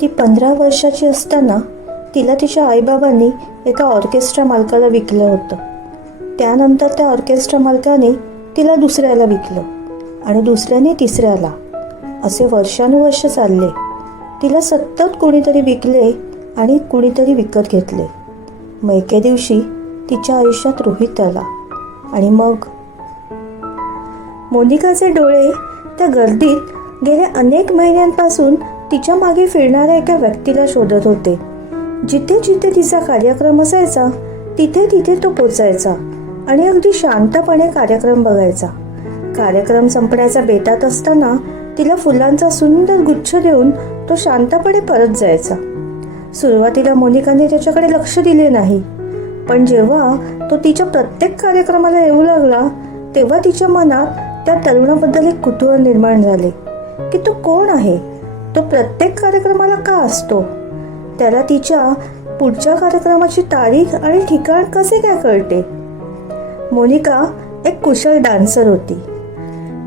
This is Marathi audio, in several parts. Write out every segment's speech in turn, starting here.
ती पंधरा वर्षाची असताना तिला तिच्या आईबाबांनी एका ऑर्केस्ट्रा मालकाला विकलं होतं. त्यानंतर त्या ऑर्केस्ट्रा मालकाने तिला दुसऱ्याला विकलं आणि दुसऱ्याने तिसऱ्याला. असे वर्षानुवर्ष चालले. तिला सतत कोणीतरी विकले आणि कुणीतरी विकत घेतले. मग एके दिवशी तिच्या आयुष्यात रोहित आला आणि मग मोनिकाचे डोळे त्या गर्दीत गेल्या अनेक महिन्यांपासून तिच्यामागे फिरणाऱ्या एका व्यक्तीला शोधत होते. जिथे जिथे तिचा कार्यक्रम असायचा तिथे तिथे तो पोचायचा आणि अगदी शांतपणे कार्यक्रम बघायचा. कार्यक्रम संपण्याचा बेतात असताना तिला फुलांचा सुंदर गुच्छ देऊन तो शांतपणे परत जायचा. सुरुवातीला मोनिकाने त्याच्याकडे लक्ष दिले नाही. पण जेव्हा तो तिच्या प्रत्येक कार्यक्रमाला येऊ लागला तेव्हा तिच्या मनात त्या तरुणाबद्दल एक कुतूहल निर्माण झाले की तो कोण आहे? तो प्रत्येक कार्यक्रमाला का असतो? त्याला तिच्या पुढच्या कार्यक्रमाची तारीख आणि ठिकाण कसे काय कळते? मोनिका एक कुशल डान्सर होती.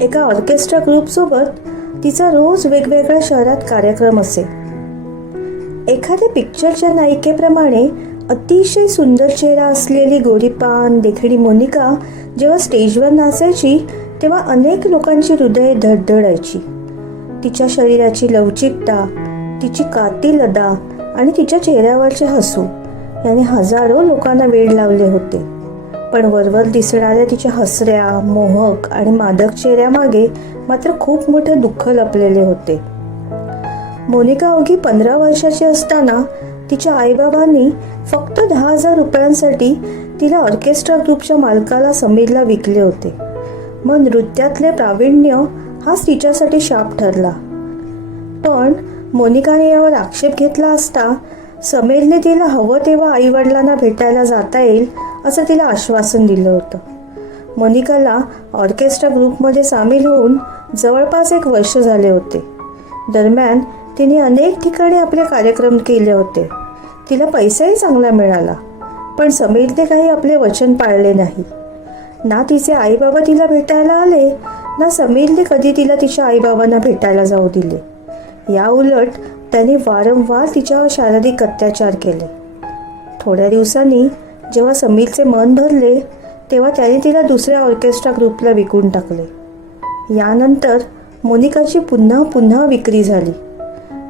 एका ऑर्केस्ट्रा ग्रुपसोबत तिचा रोज वेगवेगळ्या शहरात कार्यक्रम असे. एखाद्या पिक्चरच्या नायिकेप्रमाणे अतिशय सुंदर चेहरा असलेली गोरीपान देखणी मोनिका जेव्हा स्टेजवर नाचायची तेव्हा अनेक लोकांची हृदय धडधडायची. तिच्या शरीराची लवचिकता तिची कातील अदा आणि तिच्या चेहऱ्यावरचे हसू याने हजारो लोकांना वेड लावले होते. पण वरवर दिसणाऱ्या तिच्या हसऱ्या मोहक आणि मादक चेहऱ्यामागे मात्र खूप मोठे दुःख लपलेले होते. मोनिका अवघी पंधरा वर्षाची असताना तिच्या आईबाबांनी फक्त दहा हजार रुपयांसाठी तिला ऑर्केस्ट्रा ग्रुपच्या मालकाला समीरला विकले होते. मग नृत्यातले प्रावीण्य हाच तिच्यासाठी शाप ठरला. पण मोनिकाने यावर आक्षेप घेतला असता समीरने तिला हवं तेव्हा आईवडिलांना भेटायला जाता येईल असं तिला आश्वासन दिलं होतं. मोनिकाला ऑर्केस्ट्रा ग्रुपमध्ये सामील होऊन जवळपास एक वर्ष झाले होते. दरम्यान तिने अनेक ठिकाणी आपले कार्यक्रम केले होते. तिला पैसाही चांगला मिळाला पण समीरने काही आपले वचन पाळले नाही. ना तिचे आईबाबा तिला भेटायला आले ना समीरने कधी तिला तिच्या आईबाबांना भेटायला जाऊ दिले. या उलट त्याने वारंवार तिच्यावर शारीरिक अत्याचार केले. थोड्या दिवसांनी जेव्हा समीरचे मन भरले तेव्हा त्याने तिला दुसऱ्या ऑर्केस्ट्रा ग्रुपला विकून टाकले. यानंतर मोनिकाची पुन्हा पुन्हा विक्री झाली.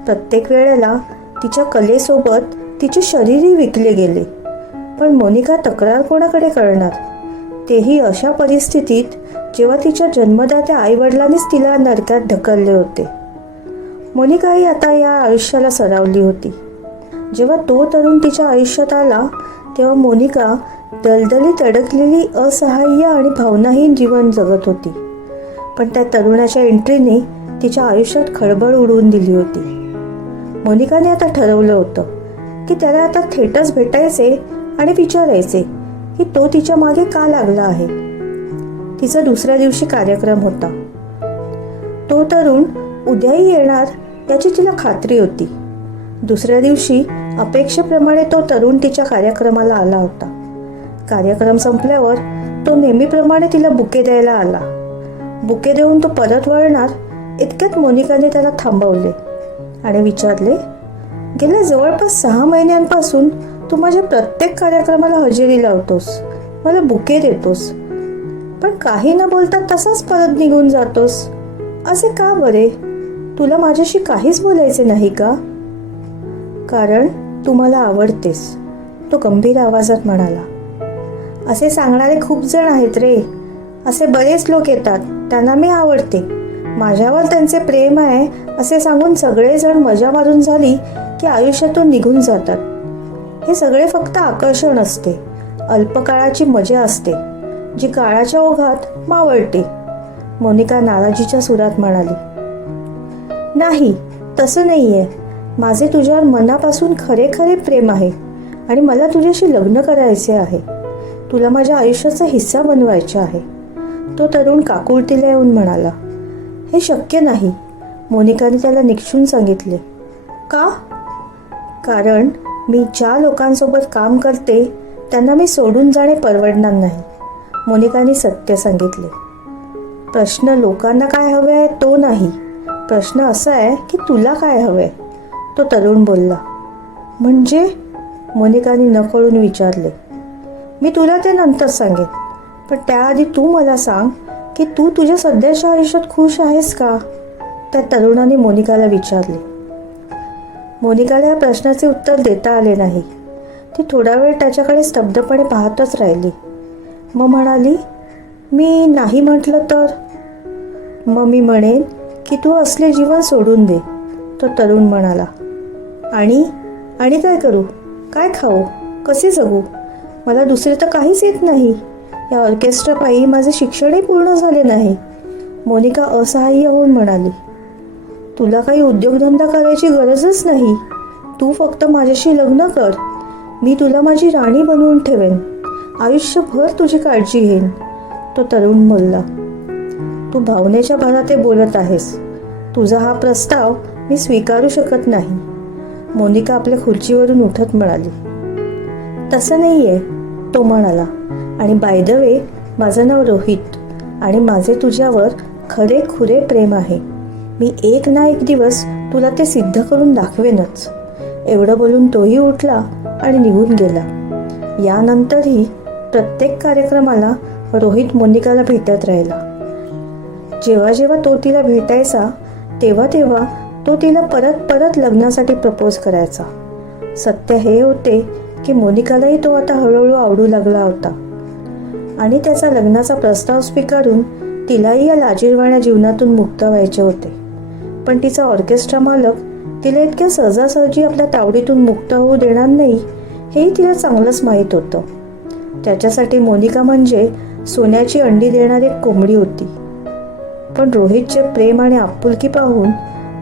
प्रत्येक वेळेला तिच्या कलेसोबत तिचे शरीरही विकले गेले. पण मोनिका तक्रार कोणाकडे करणार तेही अशा परिस्थितीत जेव्हा तिच्या जन्मदात्या आईवडिलांनीच तिला नरकात ढकलले होते. मोनिकाही आता या आयुष्याला सरावली होती. जेव्हा तो तरुण तिच्या आयुष्यात आला तेव्हा मोनिका दलदलीत अडकलेली असहाय्य आणि भावनाहीन जीवन जगत होती. पण त्या तरुणाच्या एंट्रीने तिच्या आयुष्यात खळबळ उडवून दिली होती. मोनिकाने आता ठरवलं होतं की त्याला आता थेटच भेटायचे आणि विचारायचे की तो तिच्यामागे का लागला आहे. तिचा दुसऱ्या दिवशी कार्यक्रम होता. तो तरुण उद्याही येणार याची तिला खात्री होती. दुसऱ्या दिवशी अपेक्षेप्रमाणे तो तरुण तिच्या कार्यक्रमाला आला होता. कार्यक्रम संपल्यावर तो नेहमीप्रमाणे तिला बुके द्यायला आला. बुके देऊन तो परत वळणार इतक्यात मोनिकाने त्याला थांबवले आणि विचारले गेल्या जवळपास सहा महिन्यांपासून तू माझ्या प्रत्येक कार्यक्रमाला हजेरी लावतोस मला बुके देतोस पण काही न बोलता तसाच परत निघून जातोस. असे का बरे? तुला माझ्याशी काहीच बोलायचे नाही का? कारण तू मला आवडतेस तो गंभीर आवाजात म्हणाला. असे सांगणारे खूप जण आहेत रे. असे बरेच लोक येतात त्यांना मी आवडते. माझ्यावर त्यांचे प्रेम आहे असे सांगून सगळेजण मजा मारून झाली की आयुष्यातून निघून जातात. हे सगळे फक्त आकर्षण असते अल्पकाळाची मजा असते. जी काळाच्या ओघात मावळते. मोनिका नाराजीच्या सुरात म्हणाली नाही तसं नाही आहे माझे तुझ्यावर मनापासून खरे खरे प्रेम आहे आणि मला तुझ्याशी लग्न करायचे आहे. तुला माझ्या आयुष्याचा हिस्सा बनवायचा आहे. तो तरुण काकुळतीला येऊन म्हणाला हे शक्य नाही. मोनिकाने त्याला निक्षून सांगितले का? कारण मी ज्या लोकांसोबत काम करते त्यांना मी सोडून जाणे परवडणार नाही. मोनिकाने सत्य सांगितले. प्रश्न लोकांना काय हवे आहे तो नाही. प्रश्न असा आहे की तुला काय हवे तो तरुण बोलला. म्हणजे? मोनिकाने नकळून विचारले. मी तुला ते नंतर सांगेन. पण त्याआधी तू मला सांग की तू तुझ्या सध्याच्या आयुष्यात खुश आहेस का? त्या तरुणाने मोनिकाला विचारले. मोनिकाला या प्रश्नाचे उत्तर देता आले नाही. ती थोडा वेळ त्याच्याकडे स्तब्धपणे पाहतच राहिली. मग म्हणाली मी नाही म्हटलं तर? मग मी म्हणेन की तू असले जीवन सोडून दे. तो तरुण म्हणाला आणि आणि काय करू? काय खाऊ? कसे जगू? मला दुसरे तर काहीच येत नाही. या ऑर्केस्ट्रापायी माझे शिक्षणही पूर्ण झाले नाही. मोनिका असहाय्य होऊन म्हणाली तुला काही उद्योगधंदा करायची गरजच नाही. तू फक्त माझ्याशी लग्न कर. मी तुला माझी राणी बनवून ठेवेन. आयुष्यभर तुझी काळजी घेईन. तो तरुण बोलला तू भावनेच्या भरात ते बोलत आहेस. तुझा हा प्रस्ताव मी स्वीकारू शकत नाही. मोनिका आपल्या खुर्चीवरून उठत म्हणाली तसं नाही आहे तो म्हणाला आणि बाय द वे माझं नाव रोहित आणि माझे तुझ्यावर खरे खुरे प्रेम आहे. मी एक ना एक दिवस तुला ते सिद्ध करून दाखवेनच. एवढं बोलून तोही उठला आणि निघून गेला. यानंतरही प्रत्येक कार्यक्रमाला रोहित मोनिकाला भेटत राहिला. जेव्हा जेव्हा तो तिला भेटायचा तेव्हा तेव्हा तो तिला परत परत लग्नासाठी प्रपोज करायचा. सत्य हे होते की मोनिकालाही तो आता हळूहळू आवडू लागला होता. आणि त्याचा लग्नाचा प्रस्ताव स्वीकारून तिलाही या लाजीरवाण्या जीवनातून मुक्त व्हायचे होते. पण तिचा ऑर्केस्ट्रा मालक तिला इतक्या सहजासहजी आपल्या तावडीतून मुक्त होऊ देणार नाही हेही तिला चांगलंच माहीत होतं. त्याच्यासाठी मोनिका म्हणजे सोन्याची अंडी देणारी एक कोंबडी होती. पण रोहितचे प्रेम आणि आपुलकी पाहून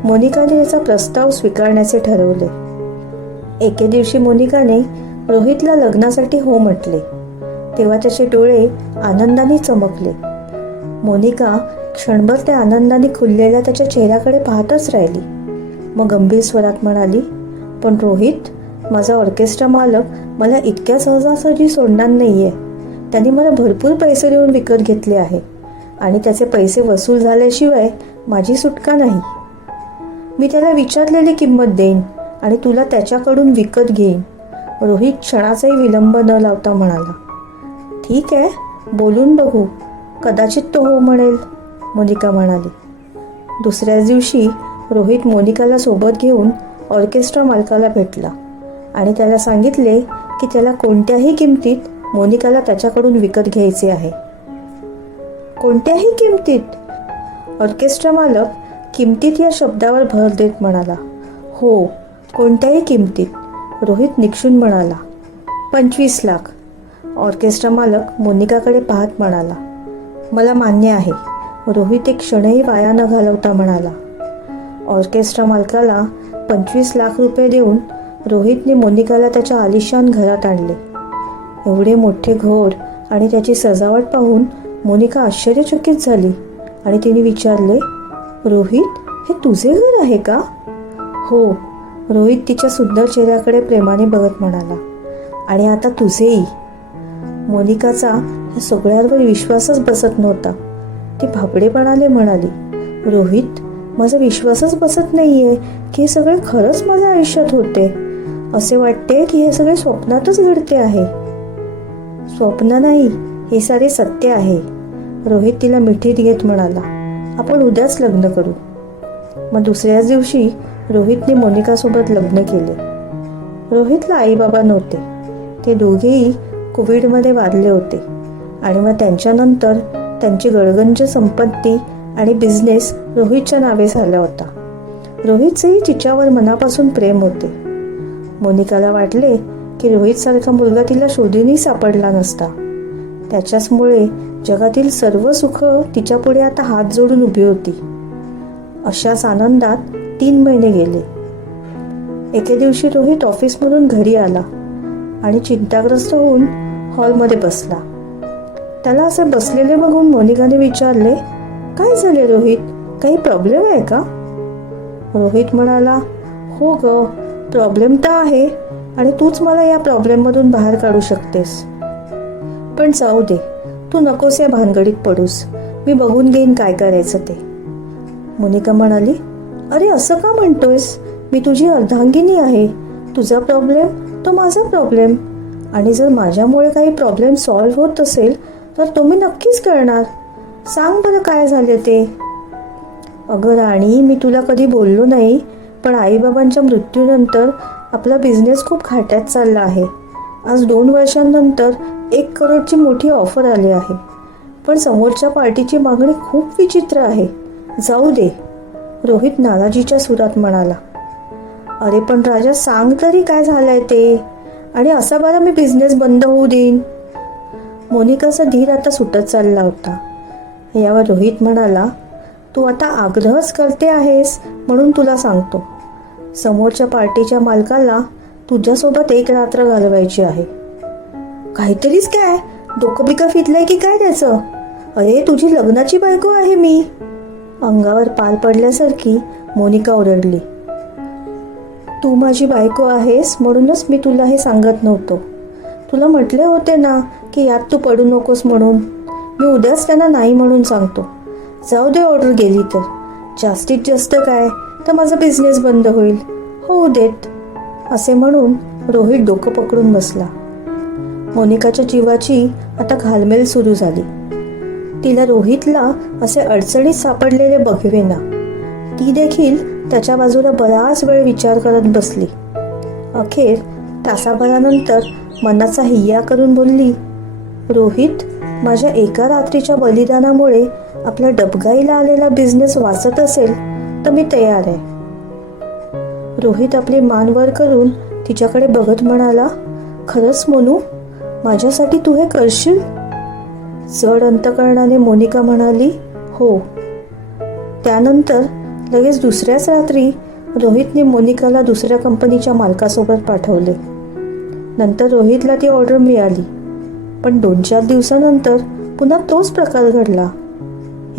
मोनिकाने त्याचा प्रस्ताव स्वीकारण्याचे ठरवले. एके दिवशी मोनिकाने रोहितला लग्नासाठी हो म्हटले. तेव्हा त्याचे डोळे आनंदाने चमकले. मोनिका क्षणभर त्या आनंदाने खुललेल्या त्याच्या चेहऱ्याकडे पाहतच राहिली. मग गंभीर स्वरात म्हणाली पण रोहित माझा ऑर्केस्ट्रा मालक मला इतक्या सहजासहजी सोडणार नाही आहे त्यांनी मला भरपूर पैसे देऊन विकत घेतले आहे. आणि त्याचे पैसे वसूल झाल्याशिवाय माझी सुटका नाही. मी त्याला विचारलेली किंमत देईन आणि तुला त्याच्याकडून विकत घेईन. रोहित क्षणाचाही विलंब न लावता म्हणाला ठीक आहे बोलून बघू. कदाचित तो हो म्हणेल. मोनिका म्हणाली. दुसऱ्याच दिवशी रोहित मोनिकाला सोबत घेऊन ऑर्केस्ट्रा मालकाला भेटला. आणि त्याला सांगितले की त्याला कोणत्याही किमतीत मोनिकाला त्याच्याकडून विकत घ्यायचे आहे. कोणत्याही किमतीत? ऑर्केस्ट्रा मालक किमतीत या शब्दावर भर देत म्हणाला. हो कोणत्याही किमतीत रोहित निक्षून म्हणाला. पंचवीस लाख. ऑर्केस्ट्रा मालक मोनिकाकडे पाहत म्हणाला. मला मान्य आहे. रोहित एक क्षणही वाया न घालवता म्हणाला. ऑर्केस्ट्रा मालकाला पंचवीस लाख रुपये देऊन रोहितने मोनिकाला त्याच्या आलिशान घरात आणले. एवढे मोठे घोर आणि त्याची सजावट पाहून मोनिका आश्चर्यचकित झाली आणि तिने विचारले रोहित हे तुझे घर आहे का? हो रोहित तिच्या सुंदर चेहऱ्याकडे प्रेमाने बघत म्हणाला. आणि आता तुझेही. मोनिकाचा ह्या सगळ्यांवर विश्वासच बसत नव्हता. ती भाबडेपणाने म्हणाली रोहित माझा विश्वासच बसत नाहीये की हे सगळे खरंच माझ्या आयुष्यात होते. असे वाटते की हे सगळे स्वप्नातच घडते आहे. स्वप्न नाही हे सारे सत्य आहे. रोहित तिला मिठीत घेत म्हणाला आपण उद्याच लग्न करू. मग दुसऱ्याच दिवशी रोहितने मोनिकासोबत लग्न केले. रोहितला आई बाबा नव्हते. ते दोघेही कोविडमध्ये वारले होते. आणि मग त्यांच्यानंतर त्यांची गळगंज संपत्ती आणि बिझनेस रोहितच्या नावे झाला होता. रोहितचेही तिच्यावर मनापासून प्रेम होते. मोनिकाला वाटले की रोहितसारखा मुलगा तिला शोधूनही सापडला नसता. त्याच्याचमुळे जगातील सर्व सुख तिच्यापुढे आता हात जोडून उभी होती. अशाच आनंदात तीन महिने गेले. एके दिवशी रोहित ऑफिसमधून घरी आला आणि चिंताग्रस्त होऊन हॉलमध्ये बसला. त्याला असे बसलेले बघून मोनिकाने विचारले काय झाले रोहित? काही प्रॉब्लेम आहे का? रोहित म्हणाला हो ग प्रॉब्लेम तर आहे आणि तूच मला या प्रॉब्लेममधून बाहेर काढू शकतेस. पण जाऊ दे तू नकोस या भानगडीत पडूस. मी बघून घेईन काय करायचं ते. मोनिका म्हणाली अरे असं का म्हणतोयस? मी तुझी अर्धांगिनी आहे. तुझा प्रॉब्लेम तो माझा प्रॉब्लेम. आणि जर माझ्यामुळे काही प्रॉब्लेम सॉल्व्ह होत असेल तर तुम्ही नक्कीच करणार. सांग बरं काय झाले ते. अगं राणी मी तुला कधी बोललो नाही. पण आईबाबांच्या मृत्यूनंतर आपला बिझनेस खूप घाट्यात चालला आहे. आज दोन वर्षांनंतर एक करोडची मोठी ऑफर आली आहे. पण समोरच्या पार्टीची मागणी खूप विचित्र आहे. जाऊ दे रोहित नाराजीच्या सुरात म्हणाला. अरे पण राजा सांग तरी काय झालंय ते? आणि असा बरा मी बिझनेस बंद होऊ देईन. मोनिकाचा धीर आता सुटत चालला होता. यावर रोहित म्हणाला तू आता आग्रहच करते आहेस म्हणून तुला सांगतो. समोरच्या पार्टीच्या मालकाला तुझ्यासोबत एक रात्र घालवायची आहे. काहीतरीच काय? डोकं बिकं फिरलंय की काय त्याचं? अरे तुझी लग्नाची बायको आहे मी. अंगावर पाल पडल्यासारखी मोनिका ओरडली. तू माझी बायको आहेस म्हणूनच मी तुला हे सांगत नव्हतो. तुला म्हटले होते ना की यात तू पडू नकोस म्हणून. मी उद्याच त्यांना नाही म्हणून सांगतो. जाऊ दे ऑर्डर गेली तर. जास्तीत जास्त काय? तर माझा बिझनेस बंद होईल. होऊ देत. असे म्हणून रोहित डोकं पकडून बसला. मोनिकाच्या जीवाची आता घालमेल सुरू झाली. तिला रोहितला असे अडचणीत सापडलेले बघवेना ती देखील त्याच्या बाजूला बराच वेळ विचार करत बसली. अखेर तासाभरानंतर मनाचा हिय्या करून बोलली रोहित माझ्या एका रात्रीच्या बलिदानामुळे आपल्या डबगाईला आलेला बिझनेस वाचत असेल तर मी तयार आहे. रोहित आपली मान वर करून तिच्याकडे बघत म्हणाला खरंच मोनू माझ्यासाठी तू हे करशील? जड अंतकरणाने मोनिका म्हणाली हो. त्यानंतर लगेच दुसऱ्याच रात्री रोहितने मोनिकाला दुसऱ्या कंपनीच्या मालकासोबत पाठवले. नंतर रोहितला ती ऑर्डर मिळाली. पण दोन चार दिवसानंतर पुन्हा तोच प्रकार घडला.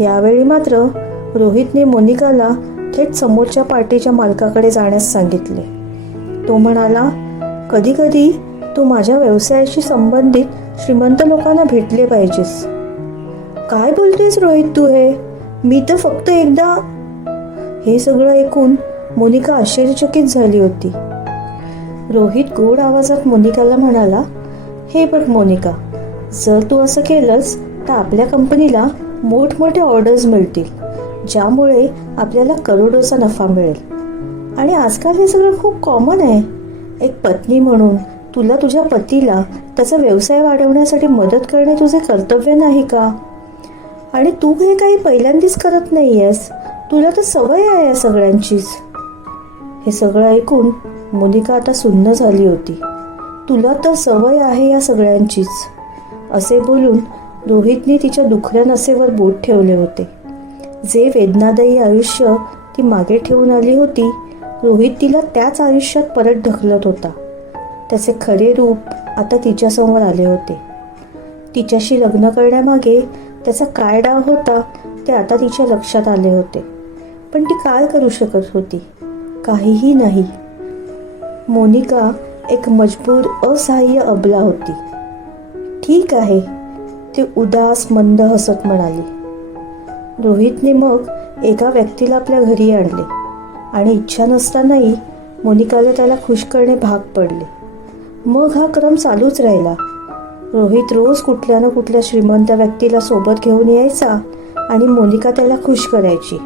यावेळी मात्र रोहितने मोनिकाला थेट समोरच्या पार्टीच्या मालकाकडे जाण्यास सांगितले. तो म्हणाला कधी कधी तू माझ्या व्यवसायाशी संबंधित श्रीमंत लोकांना भेटले पाहिजेस. काय बोलतेस रोहित तू हे? मी तर फक्त एकदा हे सगळं ऐकून मोनिका आश्चर्यचकित झाली होती. रोहित गोड आवाजात मोनिकाला म्हणाला हे बघ मोनिका जर तू असं केलंस तर आपल्या कंपनीला मोठमोठ्या ऑर्डर्स मिळतील ज्यामुळे आपल्याला करोडोचा नफा मिळेल. आणि आजकाल हे सगळं खूप कॉमन आहे. एक पत्नी म्हणून तुला तुझ्या पतीला त्याचा व्यवसाय वाढवण्यासाठी मदत करणे तुझे कर्तव्य नाही का? आणि तू हे काही पहिल्यांदाच करत नाही आहेस तुला तर सवय आहे या सगळ्यांचीच. हे सगळं ऐकून मोनिका आता सुन्न झाली होती. तुला तर सवय आहे या सगळ्यांचीच. असे बोलून रोहितने तिच्या दुखऱ्या नसेवर बोट ठेवले होते. जे वेदनादायी आयुष्य ती मागे ठेवून आली होती रोहित तिला त्याच आयुष्यात परत ढकलत होता. त्याचे खरे रूप आता तिच्यासमोर आले होते. तिच्याशी लग्न करण्यामागे त्याचा काय डाव होता ते आता तिच्या लक्षात आले होते. पण ती काय करू शकत होती? काहीही नाही. मोनिका एक मजबूर असहाय्य अबला होती. ठीक आहे. ती उदास मंद हसत म्हणाली. रोहितने मग एका व्यक्तीला आपल्या घरी आणले आणि इच्छा नसतानाही मोनिकाला त्याला खुश करणे भाग पडले. मग हा क्रम चालूच राहिला. रोहित रोज कुठल्या ना कुठल्या श्रीमंत व्यक्तीला सोबत घेऊन यायचा आणि मोनिका त्याला खुश करायची.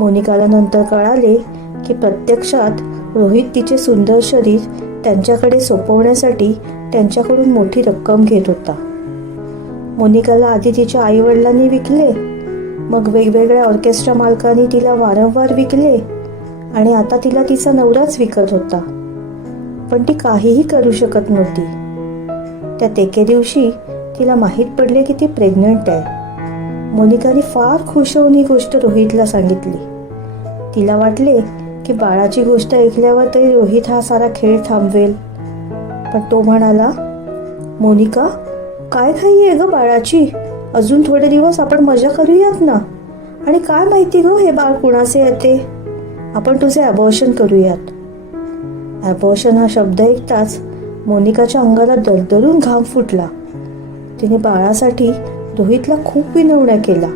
मोनिकाला नंतर कळाले की प्रत्यक्षात रोहित तिचे सुंदर शरीर त्यांच्याकडे सोपवण्यासाठी त्यांच्याकडून मोठी रक्कम घेत होता. मोनिकाला आधी तिच्या आईवडिलांनी विकले. मग वेगवेगळ्या ऑर्केस्ट्रा मालकांनी तिला वारंवार विकले आणि आता तिला तिचा नवराच विकत होता. पण ती काहीही करू शकत नव्हती. त्यात एके दिवशी तिला माहीत पडले की ती प्रेग्नंट आहे. मोनिकाने फार खुश होऊन ही गोष्ट रोहितला सांगितली. तिला वाटले की बाळाची गोष्ट ऐकल्यावर तरी रोहित हा सारा खेळ थांबवेल. पण तो म्हणाला मोनिका काय घाई आहे ग बाळाची? अजून थोडे दिवस आपण मजा करूयात ना. आणि काय माहिती ग हे बाळ कुणाचे येते आपण तुझे अबॉर्शन करूयात. अबॉर्शन हा शब्द ऐकताच मोनिकाच्या अंगाला दरदरून घाम फुटला. तिने बाळासाठी रोहितला खूप विनवण्या केला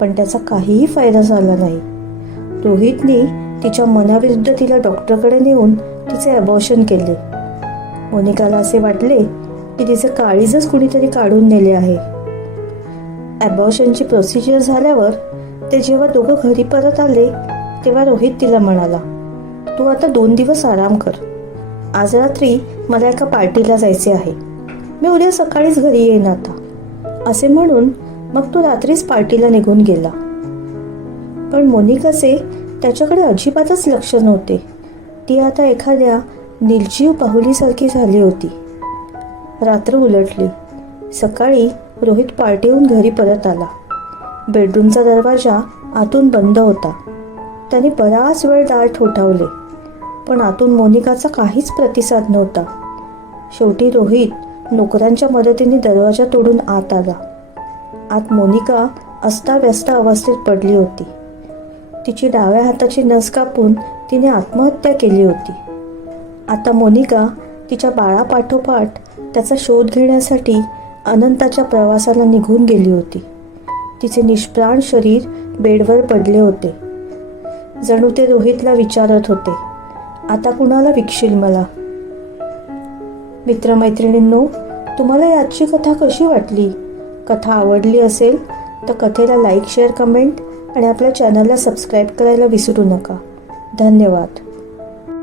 पण त्याचा काहीही फायदा झाला नाही. रोहितने तिच्या मनाविरुद्ध तिला डॉक्टरकडे नेऊन तिचे अबॉर्शन केले. मोनिकाला असे वाटले की तिचे काळीजच कुणीतरी काढून नेले आहे. ॲबॉर्शनची प्रोसिजर झाल्यावर ते जेव्हा दोघं घरी परत आले तेव्हा रोहित तिला म्हणाला तू आता दोन दिवस आराम कर. आज रात्री मला एका पार्टीला जायचे आहे. मी उद्या सकाळीच घरी येईन आता. असे म्हणून मग तो रात्रीच पार्टीला निघून गेला. पण मोनिकाचे त्याच्याकडे अजिबातच लक्ष नव्हते. ती आता एखाद्या निर्जीव पाहुलीसारखी झाली होती. रात्र उलटली. सकाळी रोहित पार्टीहून घरी परत आला. बेडरूमचा दरवाजा आतून बंद होता. त्याने बराच वेळ दार ठोठावले पण आतून मोनिकाचा काहीच प्रतिसाद नव्हता. शेवटी रोहित नोकरांच्या मदतीने दरवाजा तोडून आत आला. आत मोनिका अस्ताव्यस्त अवस्थेत पडली होती. तिची डाव्या हाताची नस कापून तिने आत्महत्या केली होती. आता मोनिका तिच्या बाळापाठोपाठ त्याचा शोध घेण्यासाठी अनंताच्या प्रवासाला निघून गेली होती. तिचे निष्प्राण शरीर बेडवर पडले होते. जणू ते रोहितला विचारत होते आता कुणाला विकशील मला? मित्रमैत्रिणींनो तुम्हाला याची कथा कशी वाटली? कथा आवडली असेल तर कथेला लाईक शेअर कमेंट आणि आपल्या चॅनलला सबस्क्राईब करायला विसरू नका. धन्यवाद.